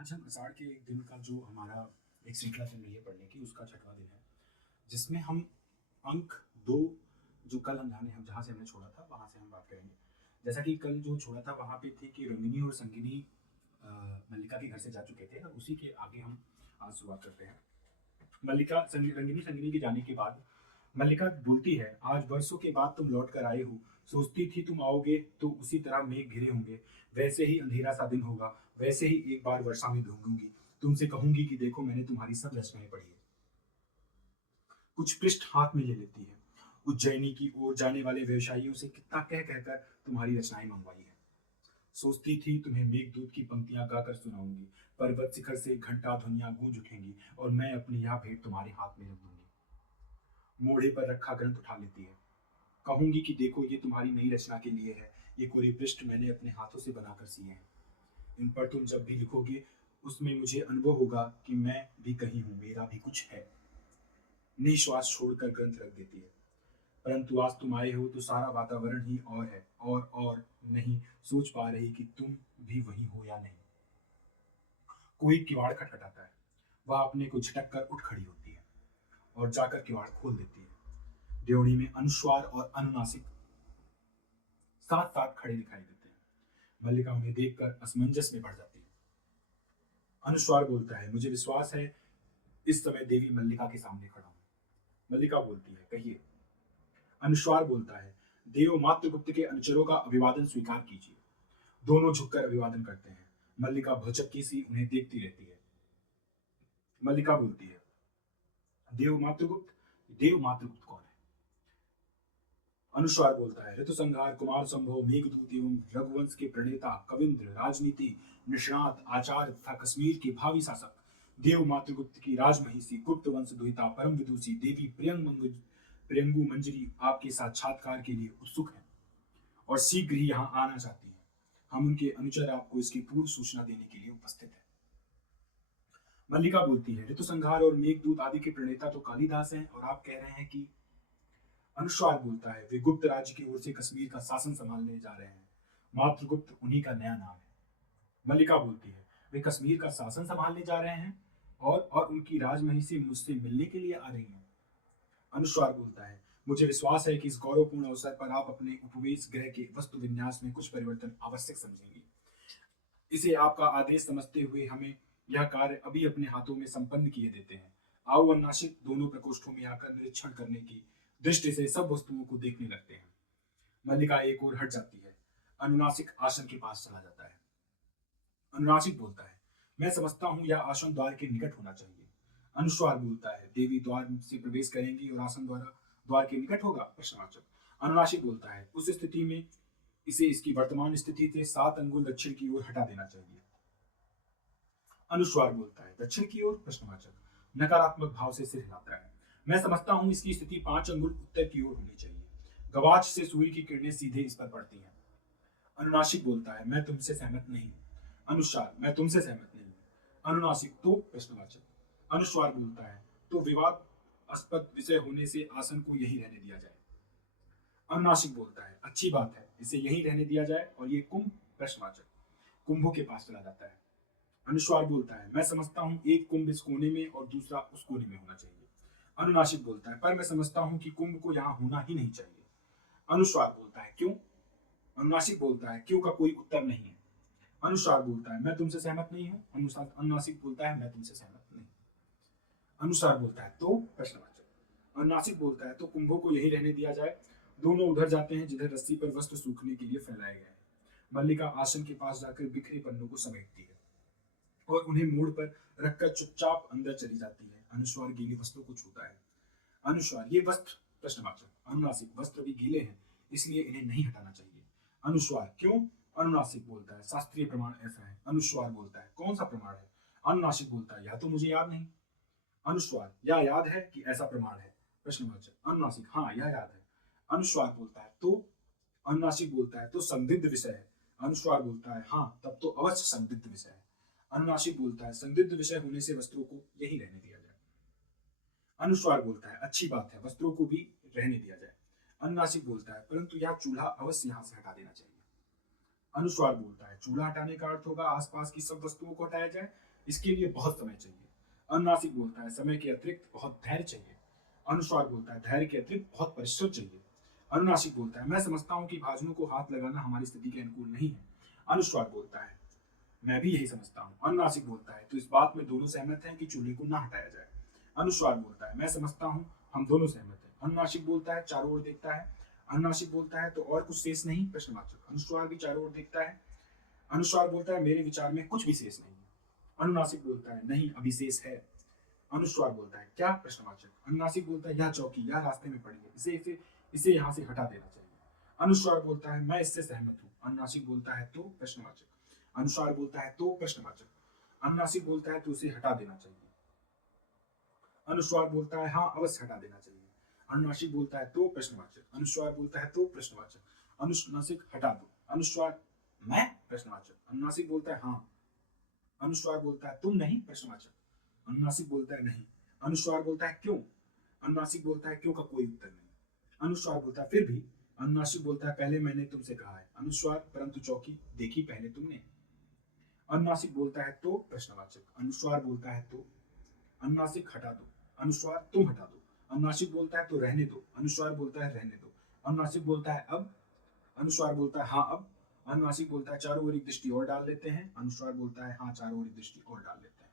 आज हम आषाढ़ के एक दिन का जो हमारा एक श्रृंखला चल रही है पढ़ने की, उसका छठवां दिन है, जिसमें हम अंक 2 जो कल हम जहाँ से हमने छोड़ा था, वहाँ से हम बात करेंगे। जैसा कि कल जो छोड़ा था वहाँ पे थे कि रंगिनी और संगिनी अ, मल्लिका के घर से जा चुके थे और उसी के आगे हम आज शुरुआत करते हैं। रंगिनी संगिनी के जाने के बाद मल्लिका बोलती है, आज वर्षों के बाद तुम लौट कर आए हो। सोचती थी तुम आओगे तो उसी तरह मेघ घिरे होंगे, वैसे ही अंधेरा सा दिन होगा, वैसे ही एक बार वर्षा में भीगूंगी, तुमसे कहूंगी कि देखो मैंने तुम्हारी सब रचनाएं पढ़ी है। कुछ पृष्ठ हाथ में ले लेती है। उज्जैनी की ओर जाने वाले व्यवसायियों से कितना कह कहकर तुम्हारी रचनाएं मंगवाई है। सोचती थी तुम्हें मेघदूत की पंक्तियां गाकर सुनाऊंगी, पर्वत शिखर से घंटा ध्वनियां गूंज उठेंगी और मैं अपनी यह भेंट तुम्हारे हाथ में रख दूंगी। मोढ़े पर रखा ग्रंथ उठा लेती है। कहूंगी कि देखो ये तुम्हारी नई रचना के लिए है, ये कोरे पृष्ठ मैंने अपने हाथों से बनाकर सिए हैं। इन पर तुम जब भी लिखोगे उसमें मुझे अनुभव होगा कि मैं भी कहीं हूं, मेरा भी कुछ है। निश्वास छोड़कर ग्रंथ रख देती है। परंतु आज तुम आए हो तो सारा वातावरण ही और है, और नहीं सोच पा रही कि तुम भी वही हो या नहीं। कोई किवाड़ खटखटाता है। वह अपने को झटक कर उठ खड़ी होती है और जाकर किवाड़ खोल देती है। ड्योढ़ी में अनुस्वार और अनुनासिक साथ साथ खड़े दिखाई देते हैं। मल्लिका उन्हें देखकर असमंजस में पड़ जाती है। अनुस्वार बोलता है, मुझे विश्वास है इस समय देवी मल्लिका के सामने खड़ा हूं। मल्लिका बोलती है, कहिए। अनुस्वार बोलता है, देव मातृगुप्त के अनुचरों का अभिवादन स्वीकार कीजिए। दोनों झुककर अभिवादन करते हैं। मल्लिका भौचक्की सी उन्हें देखती रहती है। मल्लिका बोलती है, देव मातृगुप्त कौन है? अनुस्वार बोलता है, ऋतु संहार, कुमार संभव, मेघदूत एवं रघुवंश के प्रणेता, कविंद्र, राजनीति निष्णात, आचार्य तथा कश्मीर के भावी शासक, देव मातृगुप्त की राजमहिषी, गुप्त वंश दुहिता, परम विदुषी देवी प्रियंगु मंजरी आपके साक्षात्कार के लिए उत्सुक है और शीघ्र ही यहाँ आना चाहती है। हम उनके अनुचर आपको इसकी पूर्व सूचना देने के लिए उपस्थित है। मल्लिका बोलती है, ऋतु संहार और मेघदूत आदि के प्रणेता तो कालिदास हैं और आप कह रहे हैं कि। अनुस्वार बोलता है, वे गुप्त राज्य की ओर से कश्मीर का शासन संभालने जा रहे हैं। मातृगुप्त उन्हीं का नया नाम है। मल्लिका बोलती है, वे कश्मीर का शासन संभालने जा रहे हैं और उनकी राजमही से मुझसे मिलने के लिए आ रही हैं। अनुस्वार बोलता है, मुझे विश्वास है कि इस गौरवपूर्ण अवसर पर आप अपने उपवेश गृह के वस्तु विन्यास में कुछ परिवर्तन आवश्यक समझेंगे। इसे आपका आदेश समझते हुए हमें यह कार्य अभी अपने हाथों में संपन्न किए देते हैं। आओ अन्नाशिक दोनों प्रकोष्ठों में आकर निरीक्षण करने की दृष्टि से सब वस्तुओं को देखने लगते हैं। मल्लिका एक ओर हट जाती है। अनुनासिक आसन के पास चला जाता है। अनुनासिक बोलता है, मैं समझता हूं यह आसन द्वार के निकट होना चाहिए। अनुस्वार बोलता है, देवी द्वार से प्रवेश करेंगी और आसन द्वारा द्वार के निकट होगा? प्रश्नवाचक। अनुनासिक बोलता है, उस स्थिति में इसे इसकी वर्तमान स्थिति से 7 अंगुल दक्षिण की ओर हटा देना चाहिए। अनुस्वार बोलता है, दक्षिण की ओर? प्रश्नवाचक। नकारात्मक भाव से सिर हिलाता है। मैं समझता हूं इसकी स्थिति 5 अंगुल उत्तर की ओर होनी चाहिए। गवाच से सूर्य की किरणें सीधे इस पर पड़ती हैं। अनुनासिक बोलता है, मैं तुमसे सहमत नहीं हूं। अनुस्वार, मैं तुमसे सहमत नहीं हूं। अनुनासिक, तो? प्रश्नवाचक। अनुस्वार बोलता है, तो विवादास्पद विषय होने से आसन को यही रहने दिया जाए। अनुनासिक बोलता है, अच्छी बात है, इसे यही रहने दिया जाए। और ये कुंभ? प्रश्नवाचक। कुंभों के पास चला जाता है। अनुस्वार बोलता है, मैं समझता हूं एक कुंभ इस कोने में और दूसरा उस कोने में होना चाहिए। अनुनासिक बोलता है, पर मैं समझता हूं कि कुंभ को यहां होना ही नहीं चाहिए। अनुस्वार बोलता है, क्यों? अनुनासिक बोलता है, क्यों का कोई उत्तर नहीं है। अनुस्वार बोलता है, मैं तुमसे सहमत नहीं हूं। अनुनासिक बोलता है, मैं तुमसे सहमत नहीं। अनुस्वार बोलता है, तो? प्रश्नवाचक। अनुनासिक बोलता है, तो कुंभों को यही रहने दिया जाए। दोनों उधर जाते हैं जिधर रस्सी पर वस्त्र सूखने के लिए फैलाए गए हैं। मल्लिका आसन के पास जाकर बिखरे पन्नों को समेटती है और उन्हें मोड़ पर रखकर चुपचाप अंदर चली जाती है। अनुस्वार गीले वस्त्रों को छूता है। अनुस्वार, ये वस्त्र? प्रश्नवाचक। अनुनासिक, वस्त्र भी गीले हैं, इसलिए इन्हें नहीं हटाना चाहिए। अनुस्वार, क्यों? अनुनासिक बोलता है, शास्त्रीय प्रमाण ऐसा है। अनुस्वार बोलता है, कौन सा प्रमाण है? अनुनासिक बोलता है, यह तो मुझे याद नहीं। अनुस्वार, यह याद है कि ऐसा प्रमाण है? प्रश्नवाचक। अनुनासिक, हाँ यह याद है। अनुस्वार बोलता है, तो? अनुनासिक बोलता है, तो संदिग्ध विषय है। अनुस्वार बोलता है, हाँ तब तो अवश्य संदिग्ध विषय है। अनुनासिक बोलता है, संदिग्ध विषय होने से वस्त्रों को यही रहने दिया जाए। अनुस्वार बोलता है, अच्छी बात है, वस्त्रों को भी रहने दिया जाए। अनुनासिक बोलता है, परंतु यह चूल्हा अवश्य यहाँ से हटा देना चाहिए। अनुस्वार बोलता है, चूल्हा हटाने का अर्थ होगा आसपास की सब वस्तुओं को हटाया जाए। इसके लिए बहुत समय चाहिए। अनुनासिक बोलता है समय के अतिरिक्त बहुत धैर्य चाहिए। अनुस्वार बोलता है धैर्य के अतिरिक्त बहुत परिश्रम चाहिए। अनुनासिक बोलता है मैं समझता हूँ कि भाजनों को हाथ लगाना हमारी स्थिति के अनुकूल नहीं है। अनुस्वार बोलता है मैं भी यही समझता हूँ। अनुनासिक बोलता है तो इस बात में दोनों सहमत हैं कि चूल्हे को ना हटाया जाए। अनुस्वार बोलता है मैं समझता हूँ, हम दोनों सहमत हैं। अनुनासिक बोलता है चारों ओर देखता है। अनुनासिक बोलता है तो और कुछ शेष नहीं, प्रश्नवाचक। अनुस्वार भी चारों ओर देखता है। अनुस्वार बोलता है मेरे विचार में कुछ भी शेष नहीं है। अनुनासिक बोलता है नहीं, अभी शेष है। अनुस्वार बोलता है क्या, प्रश्नवाचक। अनुनासिक बोलता है यह चौकी यह रास्ते में पड़ी है, इसे इसे इसे यहाँ से हटा देना चाहिए। अनुस्वार बोलता है मैं इससे सहमत हूँ। अनुनासिक बोलता है तो, प्रश्नवाचक। अनुस्वार बोलता है तो, प्रश्नवाचक। अनुनासिक बोलता है तो उसे हटा देना चाहिए। अनुस्वार बोलता है हाँ अवश्य हटा देना चाहिए। अनुनासिक बोलता है तो, प्रश्नवाचक। अनुस्वार बोलता है तो, प्रश्नवाचक। अनुनासिक हटा दो। अनुस्वार मैं, प्रश्नवाचक। अनुनासिक बोलता है हाँ। अनुस्वार बोलता है तुम नहीं, प्रश्नवाचक। अनुनासिक बोलता है नहीं। अनुस्वार बोलता है क्यों। अनुनासिक बोलता है क्यों का कोई उत्तर नहीं। अनुस्वार बोलता है फिर भी। अनुनासिक बोलता है पहले मैंने तुमसे कहा है। अनुस्वार परंतु चौकी देखी पहले तुमने। अनुनासिक बोलता है तो, प्रश्नवाचक। अनुस्वार बोलता है तो। अनुनासिक हटा दो। अनुस्वार तुम हटा दो। अनुनासिक बोलता है तो रहने दो। अनुस्वार बोलता है रहने दो। अनुनासिक बोलता है अब। अनुस्वार बोलता है हाँ अब। अनुनासिक बोलता है चारों ओर एक दृष्टि और डाल लेते हैं। अनुस्वार बोलता है हाँ चारों ओर एक दृष्टि और डाल लेते हैं।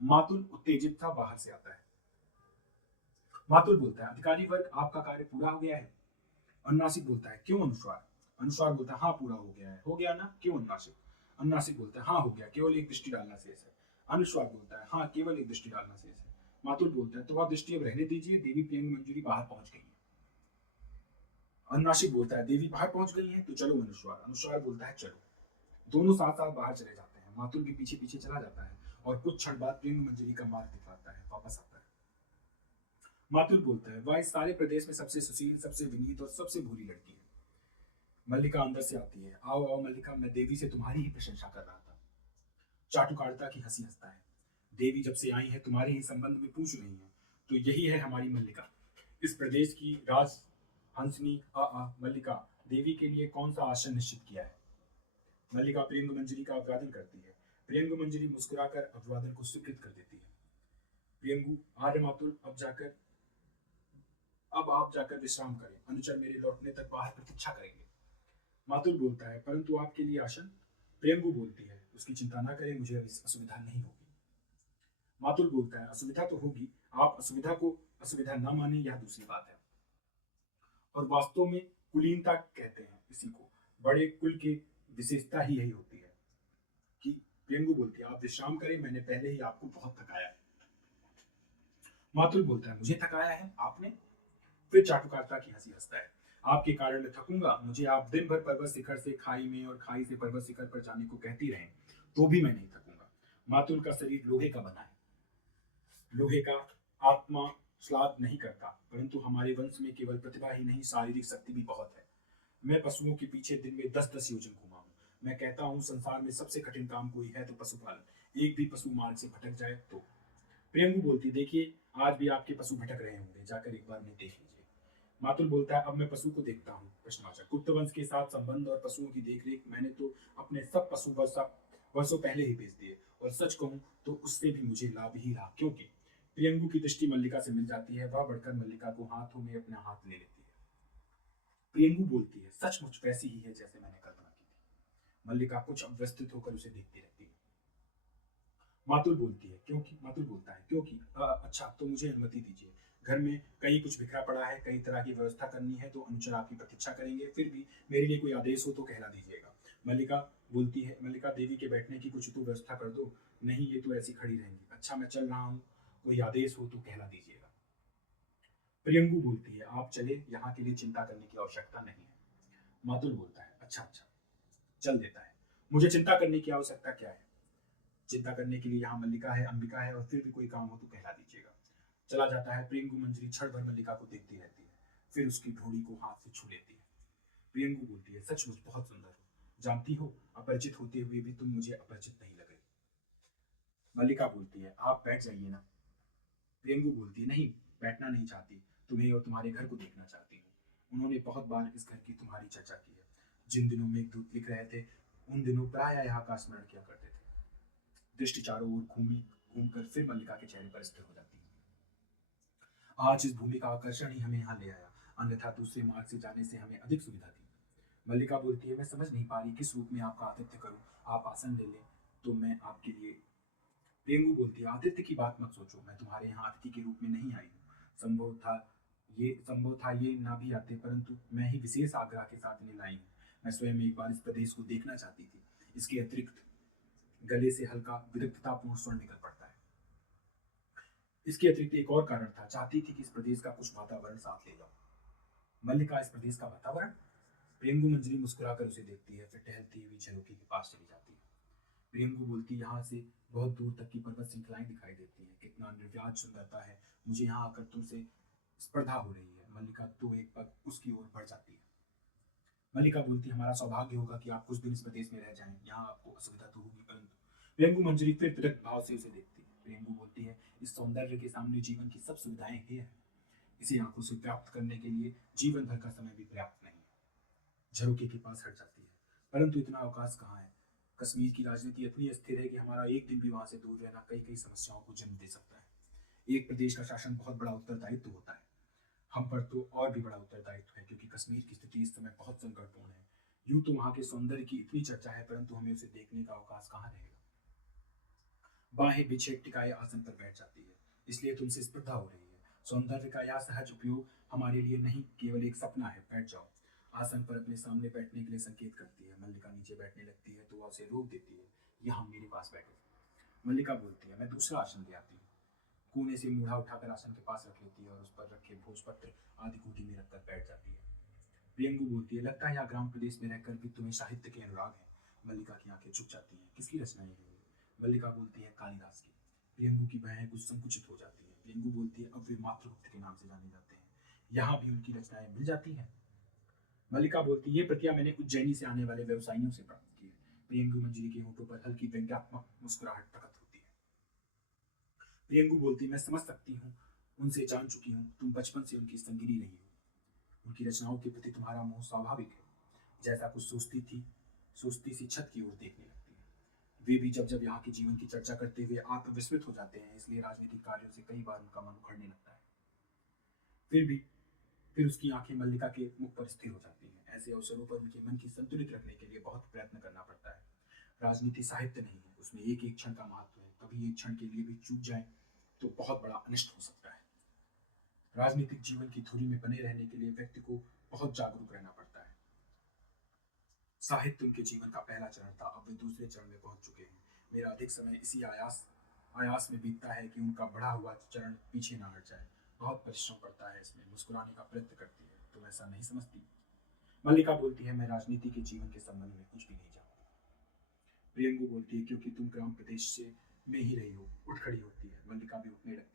मातुल उत्तेजित था, बाहर से आता है। मातुल बोलता है अधिकारी वर्ग आपका कार्य पूरा हो गया है। अनुनासिक बोलता है क्यों अनुस्वार। अनुस्वार बोलता है हाँ पूरा हो गया है। हो गया ना, क्यों अनुनासिक। अनुनासिक बोलता है हाँ हो गया, केवल एक दृष्टि डालना शेष है। अनुस्वार बोलता है हाँ केवल एक दृष्टि डालना शेष है। मातुल बोलता है तो वह दृष्टि अब रहने दीजिए, देवी प्रियंग मंजूरी बाहर पहुंच गई है। अनुनासिक बोलता है देवी बाहर पहुंच गई है तो चलो अनुस्वार। अनुस्वार बोलता है चलो। दोनों साथ साथ बाहर चले जाते हैं। मातुल भी पीछे पीछे चला जाता है और कुछ क्षण बाद प्रियंग मंजरी का मार्ग दिखाता है, वापस आता है। मातुल बोलता है वह इस सारे प्रदेश में सबसे सुशील, सबसे विनीत और सबसे भूरी लड़की है। मल्लिका अंदर से आती है। आओ आओ मल्लिका, मैं देवी से तुम्हारी ही प्रशंसा कर रहा था। चाटुकारिता की हंसी हंसता है। देवी जब से आई है तुम्हारे ही संबंध में पूछ रही है, तो यही है हमारी मल्लिका, इस प्रदेश की राज हंसनी। मल्लिका, देवी के लिए कौन सा आसन निश्चित किया है। मल्लिका प्रियंग मंजरी का अभिवादन करती है। प्रियंग मंजरी मुस्कुराकर अभिवादन को स्वीकृत कर देती है। प्रियंगु, आर्य मातुल, अब आप जाकर विश्राम करें। अनुचर मेरे लौटने तक बाहर प्रतीक्षा करेंगे। मातुल बोलता है परंतु आपके लिए आसन। प्रियंगु बोलती है उसकी चिंता ना करें, मुझे असुविधा नहीं होगी। मातुल बोलता है असुविधा तो होगी, आप असुविधा को असुविधा न माने यह दूसरी बात है। और वास्तव में कुलीनता कहते हैं इसी को। बड़े कुल की विशेषता ही यही होती है कि प्रियंगु बोलती है आप विश्राम करें, मैंने पहले ही आपको बहुत थकाया है। मातुल बोलता है मुझे थकाया है आपने। फिर चाटुकारिता की हंसी हंसता है। आपके कारण मैं थकूंगा, मुझे आप दिन भर पर्वत शिखर से खाई में और खाई से पर्वत शिखर पर जाने को कहती रहें तो भी मैं नहीं थकूंगा। मातुल का शरीर लोहे का बना है। लोहे का आत्मा श्लाघ नहीं करता, परंतु हमारे वंश में केवल प्रतिभा ही नहीं शारीरिक शक्ति भी बहुत है। मैं पशुओं के पीछे दिन में 10-10 योजन घूमा हूँ। मैं कहता हूँ संसार में सबसे कठिन काम कोई है तो पशुपालन। एक भी पशु मार्ग से भटक जाए तो। प्रियंगु बोलती देखिए आज भी आपके पशु भटक रहे होंगे, जाकर एक बार उन्हें देख लीजिए। मातुल बोलता है अब मैं पशु को देखता हूँ। प्रश्नवाचक। गुप्त वंश के साथ संबंध और पशुओं की देखरेख मैंने तो अपने सब पशु वर्षों पहले ही बेच दिए, और सच कहूं तो उससे भी मुझे लाभ ही रहा, क्योंकि प्रियंगु की दृष्टि मल्लिका से मिल जाती है। वह बढ़कर मल्लिका को हाथों में अपना हाथ ले लेती है। प्रियंगु बोलती है सचमुच वैसी ही है जैसे मैंने कल्पना की थी। मल्लिका कुछ अव्यवस्थित होकर उसे देखती रहती है। मातुल बोलती है क्योंकि मातुल बोलता है क्योंकि अच्छा तो मुझे अनुमति दीजिए। घर में कई कुछ बिखरा पड़ा है, कई तरह की व्यवस्था करनी है, तो अनुचर आपकी प्रतीक्षा करेंगे। फिर भी मेरे लिए कोई आदेश हो तो कहला दीजिएगा। मल्लिका बोलती है मल्लिका देवी के बैठने की कुछ तो व्यवस्था कर दो। नहीं ये तो ऐसी खड़ी रहेंगी। अच्छा मैं चल रहा हूँ, कोई आदेश हो तो कहला दीजिएगा। प्रियंगु बोलती है आप चले, यहाँ के लिए चिंता करने की आवश्यकता नहीं है। मातुल बोलता है अच्छा अच्छा चल देता है। मुझे चिंता करने की आवश्यकता क्या है। चिंता करने के लिए यहाँ मल्लिका है, अंबिका है, और फिर भी कोई काम हो तो कहला दीजिएगा। चला जाता है। प्रियंगु मंजरी क्षण भर मल्लिका को देखती रहती है, फिर उसकी ठोड़ी को हाथ से छू लेती है। प्रियंगु बोलती है सचमुच बहुत सुंदर हो। जानती हो अपरिचित होते हुए भी तुम मुझे अपरिचित नहीं लग रही। मल्लिका बोलती है आप बैठ जाइए ना। प्रियंगु बोलती है नहीं, बैठना नहीं चाहती, तुम्हें और तुम्हारे घर को देखना चाहती हूँ। उन्होंने बहुत बार इस घर की तुम्हारी चर्चा की है। जिन दिनों में दूत लिख रहे थे उन दिनों प्राय यहाँ का स्मरण किया करते थे। दृष्टि चारों ओर घूमकर फिर मल्लिका के चेहरे पर स्थिर हो जाती है। आज इस भूमि का आकर्षण ही हमें यहाँ ले आया, अन्यथा दूसरे मार्ग से जाने से हमें अधिक सुविधा थी। मल्लिका बोलती है, मैं समझ नहीं पा रही किस रूप में आपका आतिथ्य करूं। आप आसन ले लें तो मैं आपके लिए। प्रियंगु बोलती है, आतिथ्य की बात मत सोचो, मैं तुम्हारे यहाँ अतिथि के रूप में नहीं आई हूँ। संभव था ये ना भी आते, परंतु मैं ही विशेष आग्रह के साथ इन्हें लाई हूँ। मैं स्वयं एक बार इस प्रदेश को देखना चाहती थी। इसके अतिरिक्त गले से हल्का विरक्ततापूर्ण स्वर निकल पड़ता है। इसके अतिरिक्त एक और कारण था, चाहती थी कि इस प्रदेश का कुछ वातावरण साथ ले जाऊं। मल्लिका, इस प्रदेश का वातावरण? प्रियंगु मंजरी मुस्कुराकर उसे देखती है, फिर टहलती हुई झरोखे के पास चली जाती है। प्रियंगु बोलती है, यहाँ से बहुत दूर तक की पर्वत श्रृंखलाएं दिखाई देती हैं। कितना निर्व्याज सुंदरता है। मुझे यहाँ आकर तुमसे स्पर्धा हो रही है। मल्लिका तो एक पग उसकी ओर बढ़ जाती है। मल्लिका बोलती है, हमारा सौभाग्य होगा कि आप कुछ दिन इस प्रदेश में रह जाएं। यहाँ आपको असुविधा तो होगी, परंतु। प्रियंगु मंजरी फिर विरक्त भाव से उसे देखती है। प्रियंगु बोलती है, इस सौंदर्य के सामने जीवन की सब सुविधाएं ही है। इसे आंखों से प्राप्त करने के लिए जीवन भर का समय भी पर्याप्त नहीं है। झरोके के पास हट जाती है, परंतु इतना अवकाश कहाँ है। कश्मीर की राजनीति इतनी अस्थिर है कि हमारा एक दिन भी वहां से दूर रहना कई कई समस्याओं को जन्म दे सकता है। एक प्रदेश का शासन बहुत बड़ा उत्तरदायित्व होता है। हम पर तो और भी बड़ा उत्तरदायित्व है, क्योंकि कश्मीर की स्थिति इस समय बहुत संकटपूर्ण है। यूं तो वहां के सौंदर्य की इतनी चर्चा है, परंतु हमें उसे देखने का अवकाश कहाँ रहेगा। बाहें बिछे टिकाए आसन पर बैठ जाती है। इसलिए तुमसे स्पर्धा हो रही है। सौंदर्य का यह सहज उपयोग हमारे लिए नहीं, केवल एक सपना है। बैठ जाओ। आसन पर अपने सामने बैठने के लिए संकेत करती है। मल्लिका नीचे बैठने लगती है तो वह उसे रोक देती है। यहाँ मेरे पास बैठो। मल्लिका बोलती है, मैं दूसरा आसन ले आती हूँ। कोने से मूढ़ा उठाकर आसन के पास रख लेती है और उस पर रखे भोजपत्र आदि कूटी में रखकर बैठ जाती है। प्रियंगु बोलती है, लगता है यहाँ ग्राम प्रदेश में रहकर भी तुम्हें साहित्य के अनुराग है। मल्लिका की आंखें झुक जाती हैं। किसकी रचनाएं हैं ये? मल्लिका बोलती है, कालिदास की। प्रियंगु की बाहें कुछ संकुचित हो जाती हैं। प्रियंगु बोलती है, अब वे मातृगुप्त के नाम से जाने जाते हैं। यहाँ भी उनकी रचनाएं मिल जाती हैं। मल्लिका बोलती है, ये प्रतियां मैंने उज्जैनी से आने वाले व्यवसायियों से प्राप्त की है। प्रियंगु मंजरी के होठों पर हल्की व्यंग्यात्मक मुस्कुराहट प्रकट होती है। प्रियंगु बोलती, मैं समझ सकती हूँ, उनसे जान चुकी हूँ, तुम बचपन से उनकी संगिनी रही हो। उनकी रचनाओं के प्रति तुम्हारा मोह स्वाभाविक है। जैसा कुछ सोचती सी छत की ओर देखने लगती है। वे भी जब जब यहाँ के जीवन की चर्चा करते हुए आत्मविस्मृत हो जाते हैं, इसलिए राजनीतिक कार्यों से कई बार उनका मन उखड़ने लगता है। फिर उसकी आंखें मल्लिका के मुख पर स्थिर हो जाती हैं। ऐसे अवसरों पर उनके मन की संतुलित रखने के लिए बहुत प्रयत्न करना पड़ता है। राजनीति साहित्य नहीं है, उसमें एक एक क्षण का महत्व है। कभी एक क्षण के लिए भी चूक जाए तो बहुत बड़ा अनिष्ट हो सकता है। राजनीतिक जीवन की धुरी में बने रहने के लिए व्यक्ति को बहुत जागरूक रहना पड़ता है। साहित्य उनके जीवन का पहला चरण था, अब वे दूसरे चरण में पहुंच चुके हैं। मेरा अधिक समय इसी आयास में बीतता है कि उनका बढ़ा हुआ चरण पीछे ना हट जाए। बहुत परिश्रम पड़ता है इसमें। मुस्कुराने का प्रयत्न करती है, तुम ऐसा नहीं समझती? मल्लिका बोलती है, मैं राजनीति के जीवन के संबंध में कुछ भी नहीं जानती। प्रियंगु बोलती है, क्योंकि तुम ग्राम प्रदेश से में ही रही हो। उठ खड़ी होती है। मल्लिका भी उठने लगती है।